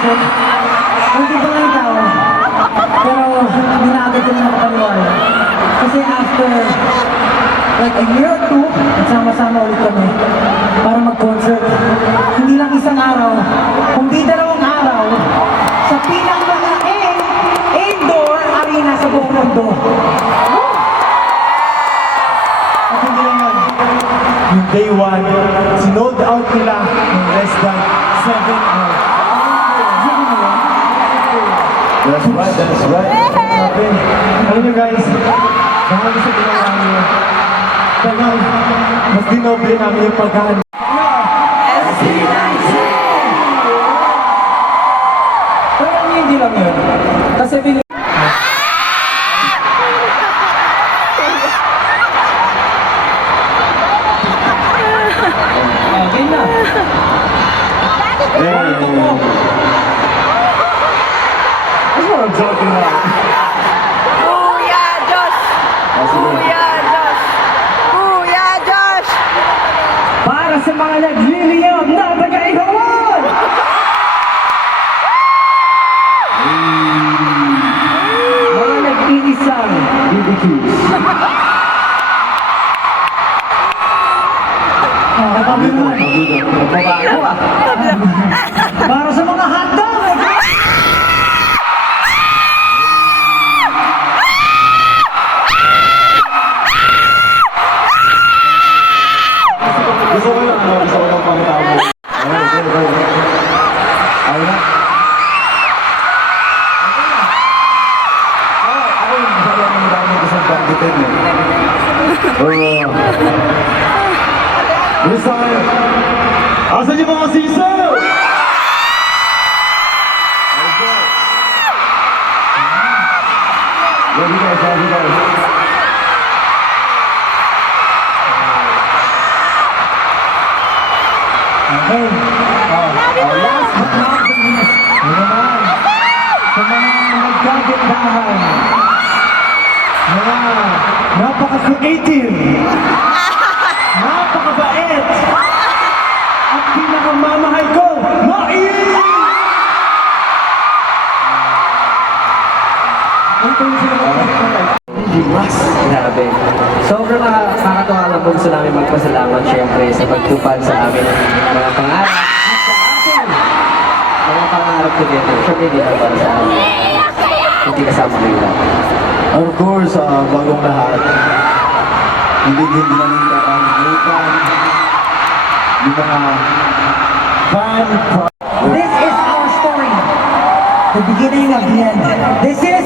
Hindi pa lang tao. Pero hindi na agad sila nakapaniwala. Kasi after like a year or two, nagsama-sama ulit kami para mag-concert. Hindi lang isang araw, kundi dalawang araw sa pinakamalaking indoor arena sa buong mundo. At day one, sinold out nila in less than That's right, that's right. Grabe. Alam niyo guys, dahil sa ginawa niyo, talagang mas dinoble namin yung pagkahan. Pero ano hindi lang yun. Kasi bin... Okay na. Yeah, Para sa mga nagliliyab na taga-igawan! Mga nag-iisang BBQs. Oh, sabi naman. Babago Gusto ko lang, ano, gusto ko lang pangitaw mo. Ayun, ayun, ayun. Ayun na. Ah, ako yung masyado ang marami ko sa banditin eh. Oo. This time, asan yung mga sisaw? Love you guys, love you guys. Okay. Oh, oh, last but not the least, yun naman, sa mga nagkagitdahan, mga napaka-creative, napakabait, at pinakamamahal ko, Mai! Ang tuloy sila Mas grabe. Sobrang nakakatawa lang po gusto namin magpasalamat syempre sa pagtupad sa amin ng mga pangarap at sa akin. Mga pangarap together. Syempre hindi lang para sa amin. Hindi kasama kayo lang. Of course, uh, bagong lahat, hindi din namin kakalimutan yung mga fan This is our story. The beginning of the end. This is